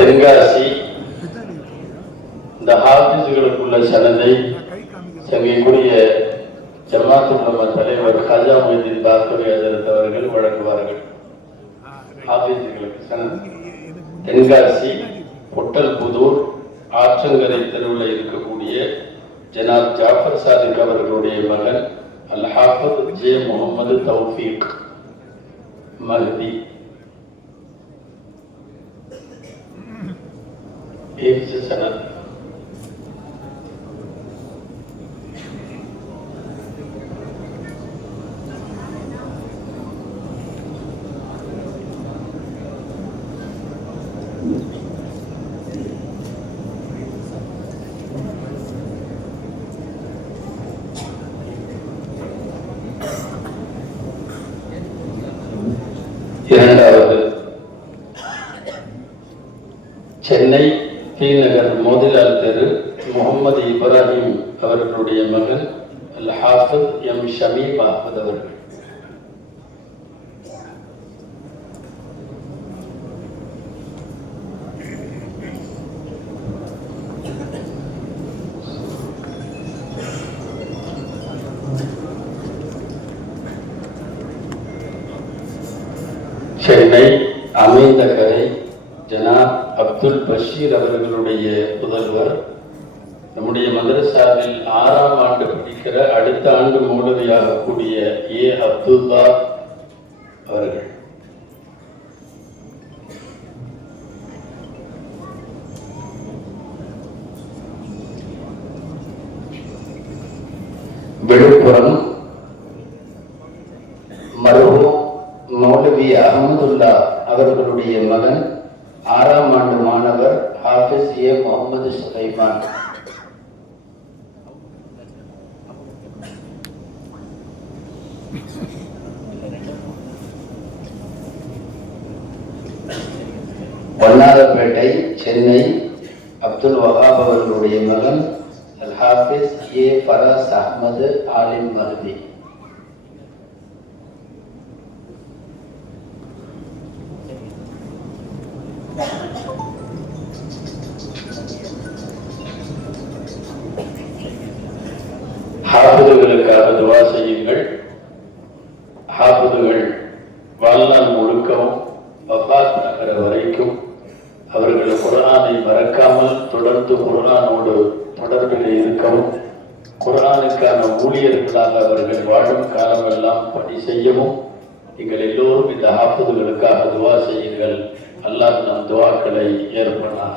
தென்காசி இந்த ஹாஃபிஸ்களுக்குள்ள சனதை சங்கைக்குரிய ஜமாத்துல் உலமா தலைவர் ஹஜா மொய்தீன் பாக்கவி ஹஜரத் அவர்கள் வழங்குவார்கள். ஹாஃபிஸ்களுக்கு சனது தென்காசி பொட்டல்புதூர் ஆற்றங்கரை தெருவில் இருக்கக்கூடிய ஜனாப் ஜாஃபர் சாதிக் அவர்களுடைய மகன் அல் ஹாஃபிஸ் ஜே முகமது தௌஃபீக் மஹ்தி சனத். இரண்டாவது சென்னை டி நகர் மோதிலால் தெரு முகமது இப்ராஹிம் அவர்களுடைய மகன் அல் ஹாஃபிஸ் எம் ஷமீம் அஹ்மத் அவர்கள். சென்னை அமைந்தகரை ஜனாப் அப்துல் பஷீர் அவர்களுடைய புதல்வர் நம்முடைய மதரசாவில் 6ஆம் ஆண்டு படிக்கிற அடுத்த ஆண்டு மௌலவியாக கூடிய ஏ அப்துல்லா அவர்கள். விழுப்புரம் மருஹூம் மௌலவி அஹமதுல்லா அவர்களுடைய மகன் 6ஆம் ஆண்டு மாணவர் ஹாஃபிஸ் ஏ முகமது சுலைமான். வண்ணாரப்பேட்டை சென்னை அப்துல் வஹாப் அவர்களுடைய மகன் அல் ஹாஃபிஸ் ஏ ஃபராஸ் அஹ்மது ஆலிம் மஹ்தி. ஹாஃபிதுகளுக்காக துவா செய்யுங்கள். ஹாஃபிதுகள் வாழ்நாள் முழுக்கவும் வஃபாத் ஆகிற வரைக்கும் அவர்கள் குர்ஆனை மறக்காமல் தொடர்ந்து குர்ஆனோடு தொடர்பில் இருக்கவும், குர்ஆனுக்கான ஊழியர்களாக அவர்கள் வாழும் காலமெல்லாம் பணி செய்யவும் நீங்கள் எல்லோரும் இந்த ஹாஃபிதுகளுக்காக துவா செய்யுங்கள். அல்லாஹ் நம் துவாக்களை ஏற்பனாக.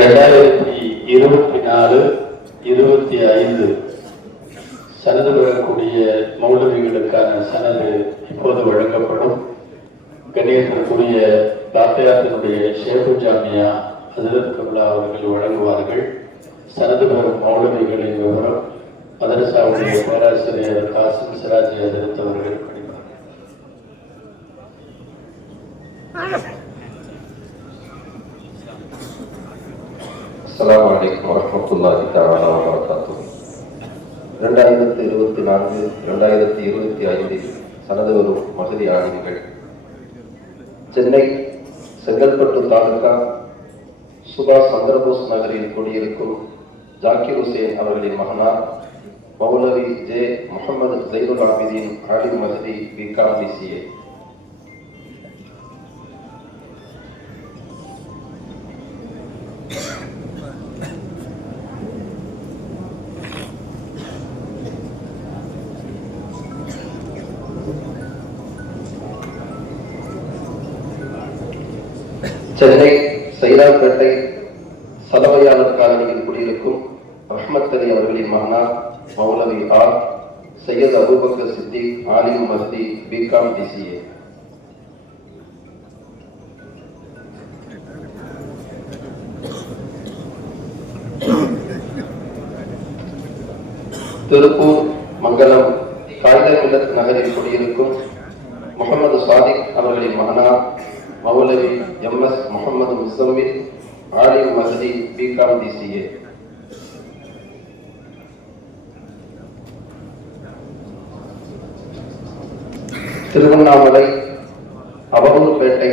(2024, 25) சனது பெறக்கூடிய மௌலவிகளுக்கான சனது இப்போது வழங்கப்படும். கண்ணியத்திற்குரிய பாத்தியாத்தினுடைய ஷேபு ஜாமியா ஹஜ்ரத் கபிலா அவர்கள் வழங்குவார்கள். சனது பெறும் மௌலவிகளின் விவரம் மதரசாவுடைய பேராசிரியர் காசிம் சிராஜ் ஹஜ்ரத் அவர்கள் படிப்பார்கள். அஸ்ஸலாமு அலைக்கும் வரஹ்மத்துல்லாஹி தஆலா வபரகாத்துஹு. 2024, 2025 சனது வரும் மஹதி ஆலிம்கள் சென்னை செங்கல்பட்டு தாலுகா சுபாஷ் சந்திரபோஸ் நகரில் குடியிருக்கும் ஜாக்கிர் ஹுசேன் அவர்களின் மகனார் மௌலவி ஜே முகமது ஜைனுல் ஆபிதீன் ஆலிம் மஹதி பிகாம் பிசிஏ. சென்னை சைதாப்பேட்டை சலவையாளர் காலனியில் குடியிருக்கும் ரஹ்மத் அலி அவர்களின் மகனார் மௌலவி ஆர் சையத் அபூபக்கர் சித்திக் ஆலிம் மஹ்தி பிகாம் டிசிஏ. திருப்பூர் மங்கலம் காய்தர் நகரில் குடியிருக்கும் முகமது சாதிக் அவர்களின் மகனார் மௌலவி எம்.எஸ். முகமது முசம்மில் ஆலிம் மஹ்தி பிகாம் டிசிஏ. திருவண்ணாமலை அவரூர்பேட்டை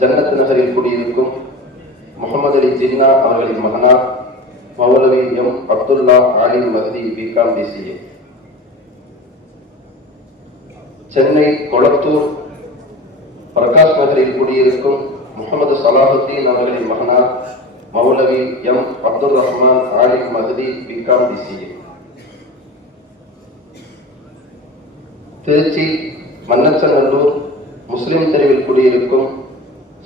ஜன்னத் நகரில் குடியிருக்கும் முகமது அலி ஜின்னா அவர்களின் மகனார் மௌலவி எம் அப்துல்லா ஆலிம் மஹதி பிகாம் பிசிஏ. சென்னை கொளத்தூர் பிரகாஷ் நகரில் குடியிருக்கும் முகமது சலாஹுத்தீன் அவர்களின் மகனார் மௌலவி எம் அப்துல் ரஹ்மான் ஆலிம் மஹதி பிகாம் பிசிஏ. திருச்சி மன்னச்சநல்லூர் முஸ்லிம் தெருவில் குடியிருக்கும்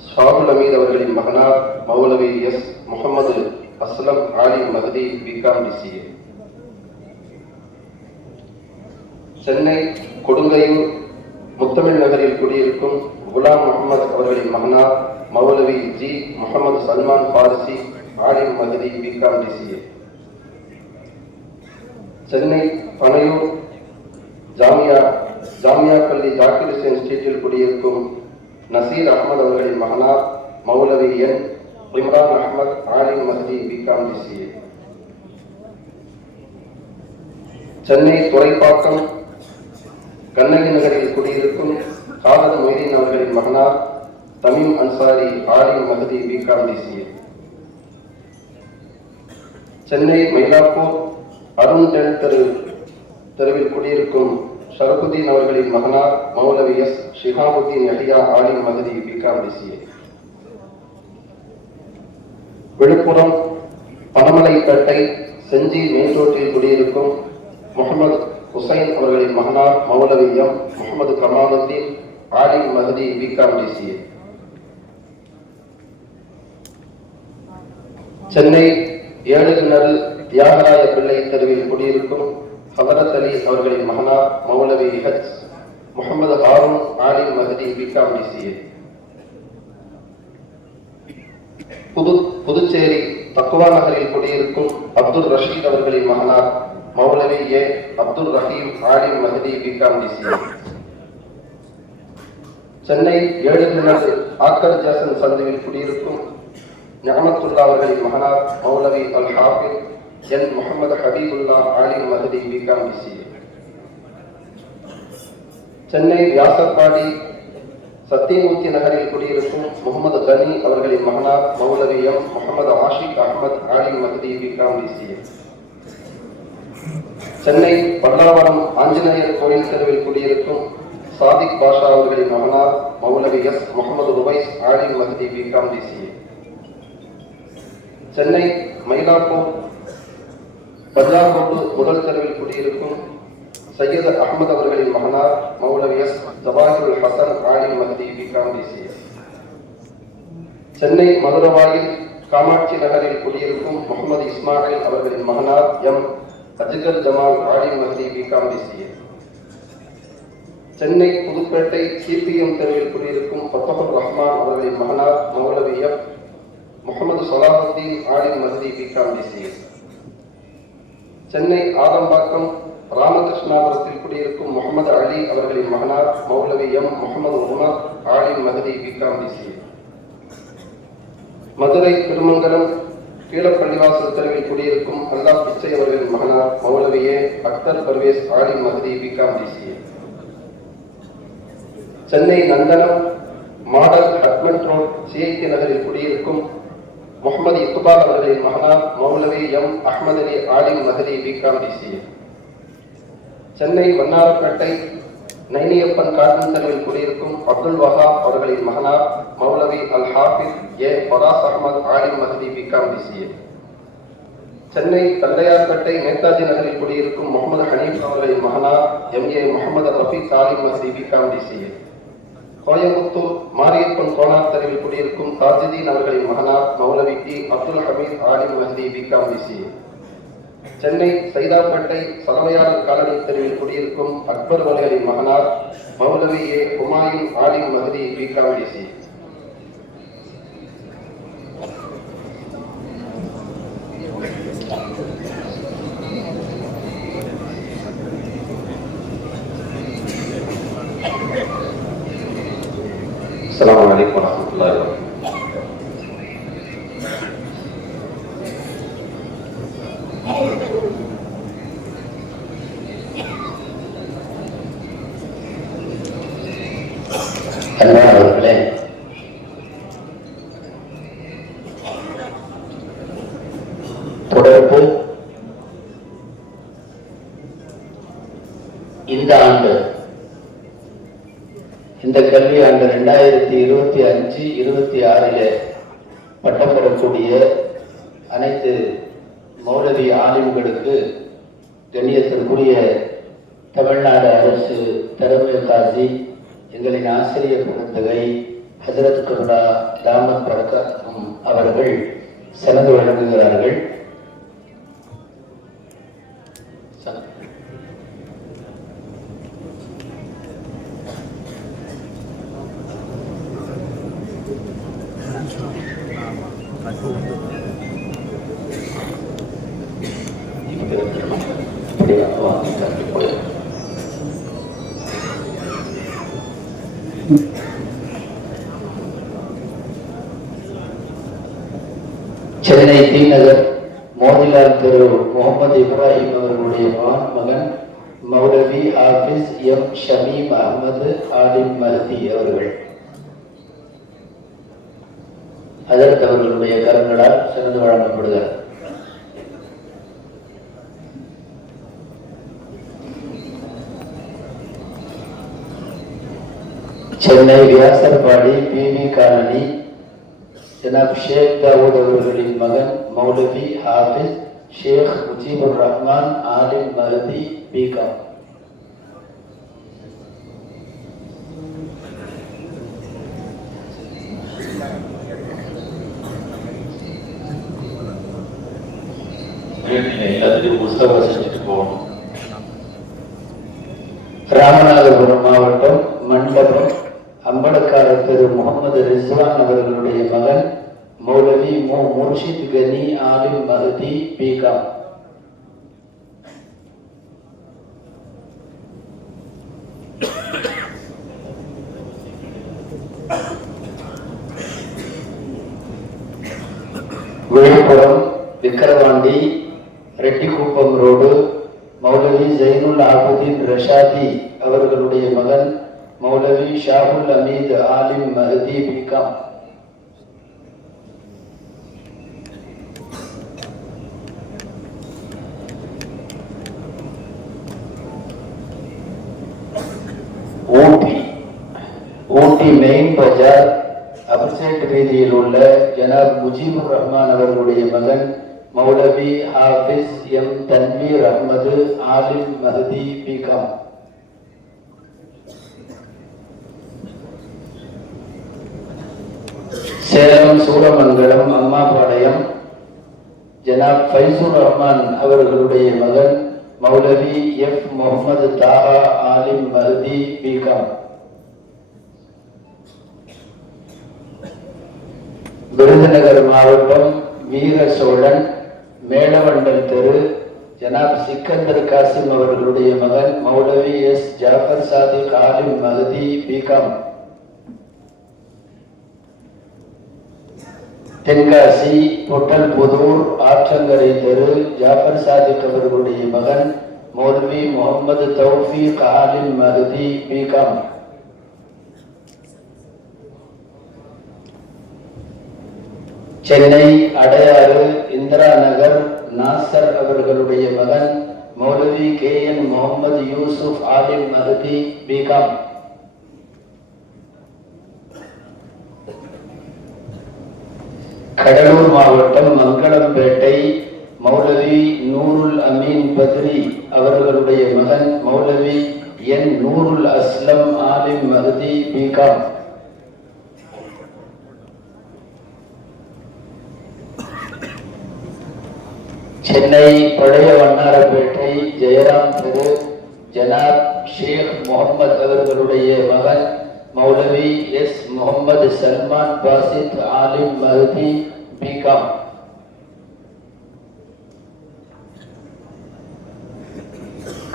ஷாகுல் அமீத் அவர்களின் மகனார் மௌலவி எஸ் முகமது அஸ்லம் ஆலிம் மஹதி பிகாம் பிசிஏ. சென்னை கொடுங்கையூர் முத்தமிழ் நகரில் குடியிருக்கும் குலாம் முகமது அவர்களின் மகனார் மௌலவி ஜி முகமது சல்மான் பாரிசி ஆலிம் மஹதி பிகாம் பிசிஏ. சென்னை பனையூர் ஜாமியா பள்ளி ஜாக்கிர் ஹுசேன் ஸ்ட்ரீட்டில் குடியிருக்கும் நசீர் அஹமது அவர்களின் மகனார் மௌலவி என் இம்ரான் அஹமத் ஆலிம் மஹதி பிகாம் பிசிஏ. சென்னை துறைப்பாக்கம் கண்ணகி நகரில் குடியிருக்கும் காதர் மொய்தீன் அவர்களின் மகனார் தமீம் அன்சாரி ஆலிம் மஹதி பிகாம் பிசிஏ. சென்னை மயிலாப்பூர் அருண் தெருவில் குடியிருக்கும் ஷரபுதீன் அவர்களின் மகனார் மௌலவி எஸ் ஷிஹாபுத்தீன் யஹ்யா ஆலிம் மஹதி பிகாம் பிசிஏ. விழுப்புரம் பனமலைப்பேட்டை செஞ்சி மெயின் ரோட்டில் குடியிருக்கும் முகமது ஹுசைன் அவர்களின் மகனார் மௌலவி எம் முகமது கமாலுத்தீன் ஆலிம் மஹதி பிகாம் பிசிஏ. சென்னை ஏழுகிணறு தியாகராய பிள்ளை தெருவில் குடியிருக்கும் ஹதரத் அலி அவர்களின் மகனார் மௌலவி ஹஜ் முகமது ஹாரூன் ஆலிம் மஹதி பிகாம் பிசிஏ. புதுச்சேரி தக்குவா நகரில் குடியிருக்கும் அப்துல் ரஷீத் அவர்களின் மகனார் மௌலவி ஏ அப்துல் ரஹீம் ஆலிம் மஹதி பிகாம் பிசிஏ. சென்னை ஏழுகிணறு ஆக்கர் ஜாசன் சந்துவில் குடியிருக்கும் நிஅமத்துல்லா அவர்களின் மகனார் மௌலவி அல் ஹாஃபிஸ் என் முகமது ஹபீபுல்லா ஆலிம் மஹதி பிகாம் பிசிஏ. சென்னை வியாசர்பாடி சத்தியமூர்த்தி நகரில் குடியிருக்கும் முகமது கனி அவர்களின் மகனார் மௌலவி எம் முகமது ஆஷிக் அஹமத் ஆலிம் மஹதி பிகாம் பிசிஏ. சென்னை பல்லாவரம் ஆஞ்சநேயர் கோயில் தெருவில் குடியிருக்கும் சாதிக் பாஷா அவர்களின் மகனார் மௌலவி எஸ் முகமது ருபைஸ் ஆலிம் மஹதி பிகாம் பிசிஏ. சென்னை மயிலாப்பூர் பஞ்சாபோடு முதல் தெருவில் குடியிருக்கும் சையது அஹமது அவர்களின் மகனார் மௌலவி எஸ் ஜவாஹிருல் ஹசன் ஆலிம் மஹதி பிகாம் பிசிஏ. சென்னை மதுரவாயில் காமாட்சி நகரில் குடியிருக்கும் முகமது இஸ்மாயில் அவர்களின் மகனார் எம் அஜ்கர் ஜமால் ஆலிம் மஹதி BCom BCA. Chennai Pudupet CPM தெருவில் குடியிருக்கும் ஃபத்தஹுர் ரஹ்மான் அவர்களின் மகனார் மௌலவி எஃப் முகமது சலாஹுத்தீன் ஆலிம் மஹதி பிகாம் பிசிஏ. சென்னை ஆதம்பாக்கம் ராமகிருஷ்ணாபுரத்தில் குடியிருக்கும் முகமது அலி அவர்களின் மகனார் மௌலவி எம் முகமது உமர் ஆலிம் மஹதி பிகாம் பிசிஏ. மதுரை திருமங்கலம் கீழப்பள்ளிவாசல் தெருவில் குடியிருக்கும் அல்லாஹ் பிச்சை அவர்களின் மகனார் மௌலவி ஏ அக்தர் பர்வேஸ் ஆலிம் மஹதி BCom BCA. Chennai Nandanam model hutment road CIT நகரில் குடியிருக்கும் முகமது இக்பால் அவர்களின் மகனார் மௌலவி எம் அஹமது அலி ஆலிம் மஹதி பிகாம் பிசிஏ. சென்னை வண்ணாரப்பேட்டை நைனியப்பன் காட்டன் தெருவில் குடியிருக்கும் அப்துல் வஹாப் அவர்களின் மகனார் மௌலவி அல் ஹாஃபிஸ் ஏ ஃபராஸ் அஹமத் ஆலிம் மஹதி பிகாம் பிசிஏ. சென்னை தண்டையார்பேட்டை நேதாஜி நகரில் குடியிருக்கும் முகமது ஹனீப் அவர்களின் மகனார் எம் ஏ முகமது ரஃபீக் ஆலிம் மஹதி பிகாம் பிசிஏ. கோயம்புத்தூர் மாரியப்பன் கோனார் தெருவில் குடியிருக்கும் தாஜுதீன் அவர்களின் மகனார் மௌலவி டி அப்துல் ஹமீத் ஆலிம் மஹதி பிகாம் பிசிஏ. சென்னை சைதாப்பேட்டை சலவையாளர் காலனி தெருவில் குடியிருக்கும் அக்பர் அவர்களின் மகனார் மௌலவி ஏ ஹுமாயூன் ஆலிம் மஹதி பிகாம் பிசிஏ. السلام عليكم ورحمة الله وبركاته. அன்பானவர்களே, தொடர்பு இந்த ஆண்டு, இந்த கல்வி ஆண்டு 2025-26 பட்டம் பெறக்கூடிய அனைத்து மௌலவி ஆலிம்களுக்கு கண்ணியத்திற்குரிய தமிழ்நாடு அரசு தலைமை காசி, எங்களின் ஆசிரியர் பெருந்தகை ஹஜரத் குர்ரா தாமத் பரக்காத்தும் அவர்கள் சனது வழங்குகிறார்கள். சென்னை டி நகர் மோதிலால் தெரு முகமது இப்ராஹிம் அவர்களுடைய மகன் மௌலவி ஹாஃபிஸ் எம் ஷமீம் அஹமது ஆலிம் மஹதி அவர்கள் அதற்கு அவர்களுடைய கரங்களால் சிறந்து வழங்கப்படுகிறார். சென்னை வியாசர்பாடி பிவி காலனி ஜனாப் ஷேக் தாவூத் அவர்களின் மகன் மௌலவி ஹாஃபிஸ் ஷேக் முஜீபுர் ரஹ்மான் ஆலிம் மஹதி பிகாம். ராமநாதபுரம் மாவட்டம் மண்டபம் அம்பலக்காரர் திரு முகமது ரிஸ்வான் அவர்களுடைய மகன் மௌலவி முர்ஷித் கனி ஆலிம் மஹதி பிகாம். விழுப்புரம் விக்கிரவாண்டி ரெட்டிக்குப்பம் ரோடு மௌலவி ஜைனுல் ஆபுதீன் ரஷாதி அவர்களுடைய மகன் மௌலவி ஷாஹுல் அமீத் ஆலிம் மஹதி பிகாம். ஊட்டி மெயின் பஜார் அப்செட் வீதியில் உள்ள ஜனாப் முஜீபுர் ரஹ்மான் அவர்களுடைய மகன் மௌலவி ஹாஃபிஸ் எம் தன்வீர் அஹ்மது ஆலிம் மஹதி பிகாம். சேலம் சூரமங்கலம் அம்மாபாளையம் ஜனாப் ஃபைசுர் ரஹ்மான் அவர்களுடைய மகன் மௌலவி எஃப் முகமது தாஹா ஆலிம் மஹதி பிகாம். விருதுநகர் மாவட்டம் வீர சோழன் மேலவண்டல் தெரு ஜனாப் சிக்கந்தர் காசிம் அவர்களுடைய மகன் மௌலவி எஸ் ஜாஃபர் சாதிக் ஆலிம் மஹதி பிகாம். தென்காசி பொட்டல்புதூர் ஆற்றங்கரை தெரு ஜாஃபர் சாதிக் அவர்களுடைய மகன் மௌலவி முகமது தௌஃபீக் ஆலிம் மஹதி பிகாம். சென்னை அடையாறு இந்திரா நகர் நாசர் அவர்களுடைய மகன் மௌலவி கே என் முகமது யூசுப் ஆலிம் மஹதி பிகாம். கடலூர் மாவட்டம் மங்களம்பேட்டை மௌலவி நூருல் அமீன் பத்ரி அவர்களுடைய மகன் மௌலவி என் நூருல் அஸ்லம் ஆலிம் மஹதி பிகாம். சென்னை பழைய வண்ணாரப்பேட்டை ஜெயராம் தெரு ஜனாப் ஷேக் முகமது அவர்களுடைய மகன் மௌலவி எஸ் முகமது சல்மான் பாசித் ஆலிம் மஹதி பிகாம்.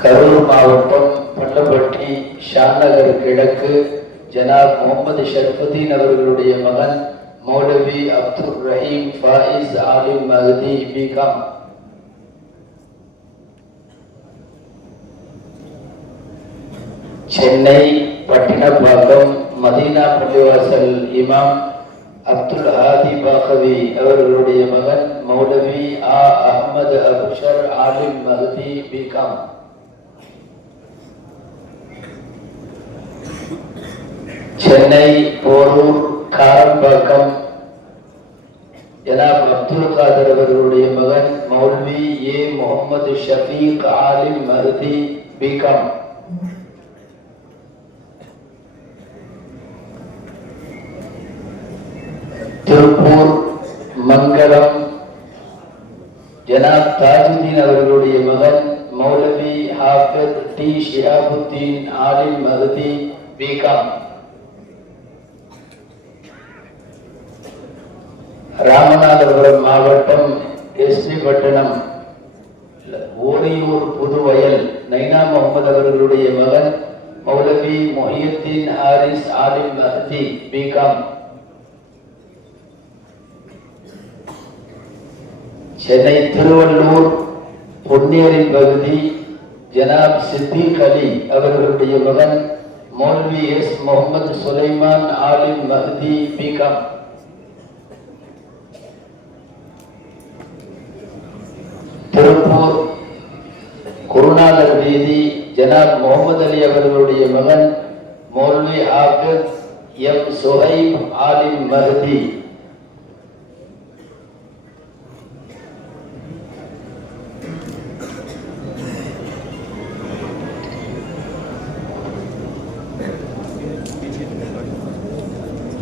கரூர் மாவட்டம் பள்ளப்பட்டி ஷாநகர் கிழக்கு ஜனாப் முகமது ஷர்ஃபுதீன் அவர்களுடைய மகன் மௌலவி அப்துல் ரஹீம் ஃபாயிஸ் ஆலிம் மஹதி பிகாம். சென்னை பட்டினப்பாக்கம் மதீனா பள்ளிவாசல் இமாம் அப்துல் ஹாதி பாகவி அவர்களுடைய மகன் மௌலவி அஹ்மது அபுஷர் ஆலிம் மஹதி பிகாம். சென்னை போரூர் காரம்பாக்கம் ஜனாப் அப்துல் காதர் அவர்களுடைய மகன் மௌலவி முகமது ஷஃபீக் ஆலிம் மஹதி பிகாம். திருப்பூர் மங்கலம் ஜனாப் தாஜுதீன் அவர்களுடைய மகன் மௌலவி ஹாஃபித் டி ஷிஹாபுத்தீன் ஆலிம் மஹதி பிகாம். ராமநாதபுரம் மாவட்டம் எஸ்பி பட்டணம் ஓரியூர் புதுவயல் நைனா முகமது அவர்களுடைய மகன் மௌலவி மொஹியுத்தீன் ஹாரிஸ் ஆலிம் மஹதி பிகாம். சென்னை திருவள்ளூர் பொன்னேரி பகுதி ஜனாப் சித்திக் அலி அவர்களுடைய மகன் மௌலவி எஸ் முகமது சுலைமான் ஆலிம் மஹதி பிகாம். திருப்பூர் குருநாதர் வீதி ஜனாப் முகமது அலி அவர்களுடைய மகன் மௌலவி ஹாஃபிஸ் எம் சுஹைப் ஆலிம் மஹதி.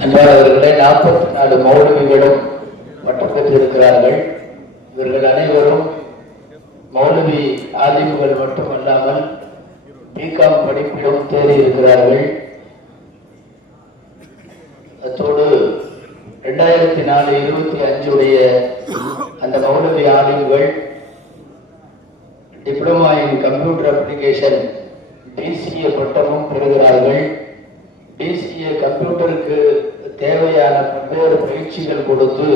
அன்பானவர்களே, 44 மௌலவிகளும் பட்டம் பெற்றிருக்கிறார்கள். இவர்கள் அனைவரும் மௌலவி ஆலிம்கள் மட்டுமல்லாமல் பிகாம் படிப்பிலும் தேறி இருக்கிறார்கள். அத்தோடு 2004-25 அந்த மௌலவி ஆலிம்கள் diploma in computer application DCA பட்டமும் பெறுகிறார்கள். டிசிஏ கம்ப்யூட்டருக்கு தேவையான பல்வேறு பயிற்சிகள் கொடுத்து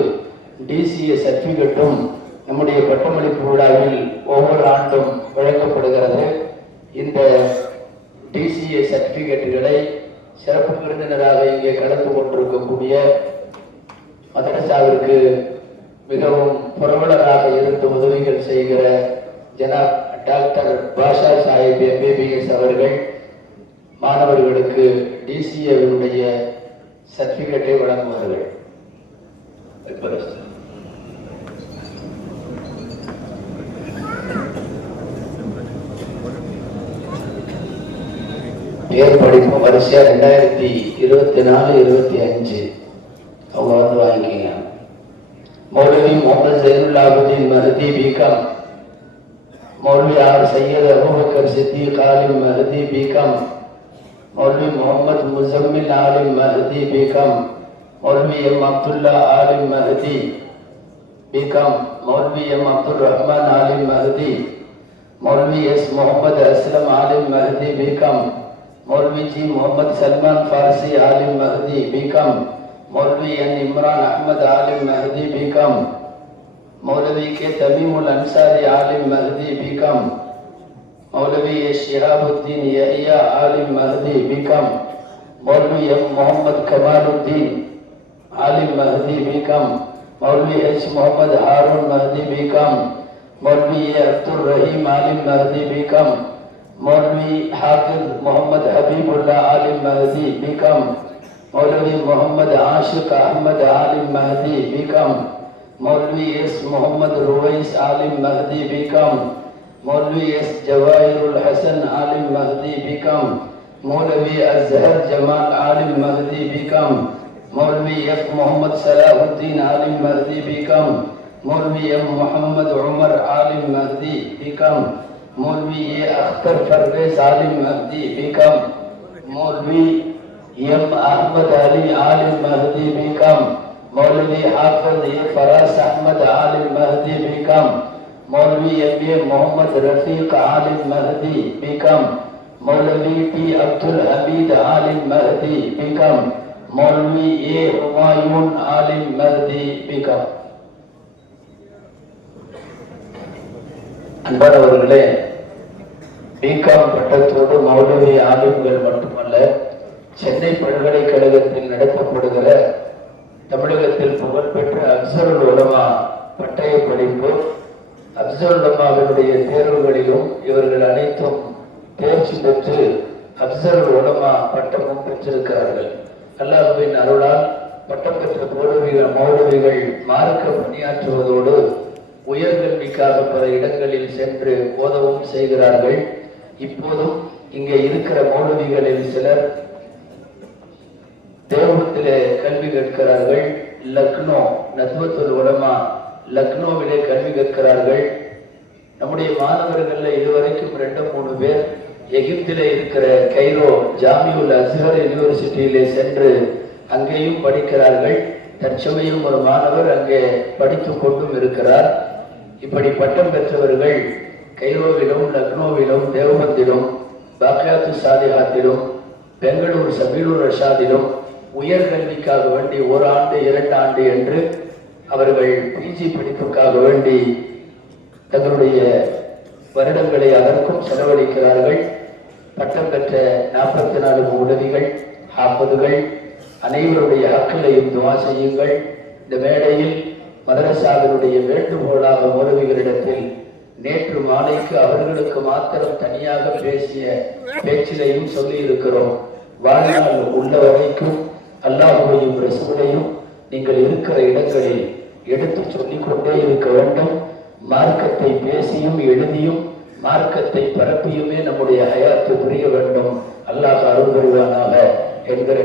டிசிஏ சர்டிபிகேட்டும் நம்முடைய பட்டமளிப்பு விழாவில் ஒவ்வொரு ஆண்டும் வழங்கப்படுகிறது. இந்த டிசிஏ சர்டிபிகேட்டுகளை சிறப்பு விருந்தினராக இங்கே கலந்து கொண்டிருக்கக்கூடிய மதரசாவிற்கு மிகவும் புரவலராக இருந்து உதவிகள் செய்கிற ஜனாப் டாக்டர் பாஷா சாஹிப் MBBS அவர்கள் மாணவர்களுக்கு டிசிஏவினுடைய சர்டிபிகேட்டை வழங்குவார்கள். பேர் படிப்பு வரிசையா 2024-25 அவங்க வந்து வாங்கிக்கங்க. மௌலவி முகமது ஜைனுல் ஆபிதீன் மஹதி பிகாம். மௌலவி ஆர் சையத் அபூபக்கர் சித்திக் ஆலிம் மஹதி பிகாம். மௌலவி முகமது முசம்மில் ஆலிம் மஹதி பிகாம். மௌலவி எம் அப்துல்லா ஆலிம் மஹதி பிகாம். மௌலவி எம் அப்துல் ரஹ்மான் ஆலிம் மஹதி. மௌலவி எஸ் முகமது அஸ்லம் ஆலிம் மஹதி பிகாம். मौलवी जी मोहम्मद सलमान फारसी आलिम महदी बीकम. मौलवी एन इमरान अहमद आलिम महदी बीकम. मौलवी के तमीमुल अंसारी आलिम महदी बीकम. मौलवी एस शिहाबुद्दीन यहिया आलिम महदी बीकम. मौलवी एम मोहम्मद कमालुद्दीन आलिम महदी बीकम. मौलवी एच मोहम्मद हारून महदी बीकम. मौलवी ए अब्दुल रहीम आलिम महदी बीकम. मौलवी हाफिज मोहम्मद हबीबुल्लाह आलिम महदी बीकम. मौलवी मोहम्मद आशिक अहमद आलिम महदी बीकम. मौलवी एस मोहम्मद रुवैस आलिम महदी बीकम. मौलवी एस जवाहिरुल हसन आलिम महदी बीकम. मौलवी अजहर जमाल आलिम महदी बीकम. मौलवी एफ मोहम्मद सलाहुद्दीन आलिम महदी बीकम. मौलवी एम मोहम्मद उमर आलिम महदी बीकम. मौलवी ए अख्तर फरवेज आलिम महदी बीकम. मौलवी एम अहमद अली आलिम महदी बीकम. मौलवी हाफिज ए फराज अहमद आलिम महदी बीकम. मौलवी एम ए मोहम्मद रफीक आलिम महदी बीकम. मौलवी टी अब्दुल हमीद आलिम महदी बीकम. मौलवी ए हुमायून आलिम महदी बीकम. அன்பானவர்களே, பிகாம் பட்டத்தோடு மௌலவி ஆலிம்கள் மட்டுமல்ல, சென்னை பல்கலைக்கழகத்தில் நடத்தப்படுகிற தமிழகத்தில் புகழ்பெற்ற அப்சருல் உலமா பட்டய படிப்பு. அப்சருல் உலமாவினுடைய தேர்வுகளிலும் இவர்கள் அனைத்தும் தேர்ச்சி பெற்று அப்சருல் உலமா பட்டமும் பெற்றிருக்கிறார்கள். அல்லாஹ்வின் அருளால் பட்டம் பெற்ற மௌலவிகள் மார்க்க பணியாற்றுவதோடு உயர்கல்விக்காக பல இடங்களில் சென்று போதவும் செய்கிறார்கள். இப்போதும் இங்கே இருக்கிற மௌலவிகளில் சிலர் தேவபத்திலே கல்வி கற்கிறார்கள். லக்னோ நத்வத்துல் உலமா லக்னோவிலே கல்வி கற்கிறார்கள். நம்முடைய மாணவர்கள் இதுவரைக்கும் 2-3 பேர் எகிப்திலே இருக்கிற கைரோ ஜாமியுல் அஸ்ஹர் யூனிவர்சிட்டியிலே சென்று அங்கேயும் படிக்கிறார்கள். தற்சமயம் ஒரு மாணவர் அங்கே படித்துக் கொண்டும் இருக்கிறார். இப்படி பட்டம் பெற்றவர்கள் கைரோவிலும் லக்னோவிலும் தேவபந்திலும் பாக்கியாத்து சாலிஹாத்திலும் பெங்களூர் சபீலுர் ரஷாதிலும் உயர்கல்விக்காக வேண்டி 1 ஆண்டு 2 ஆண்டு என்று அவர்கள் பிஜி படிப்புக்காக வேண்டி தங்களுடைய வருடங்களை அதற்கும் செலவழிக்கிறார்கள். பட்டம் பெற்ற 44 உதவிகள் ஹாஃபிதுகள் அனைவருடைய ஹக்கிலையும் துவா செய்யுங்கள். இந்த மேடையில் மதரசாவினுடைய வேண்டுகோளாக மௌலவிகளிடத்தில் நேற்று மாலைக்கு அவர்களுக்கு மாத்திரம் தனியாக பேசிய பேச்சிலையும் சொல்லி இருக்கிறோம். வாழ்நாள் உள்ள வரைக்கும் அல்லாஹ்வையும் ரசூலையும் நீங்கள் இருக்கிற இடங்களில் எடுத்து சொல்லிக் கொண்டே இருக்க வேண்டும். மார்க்கத்தை பேசியும் எழுதியும் மார்க்கத்தை பரப்பியுமே நம்முடைய ஹயாத்து புரிய வேண்டும். அல்லாஹ் அருள் புரிவானாக என்கிற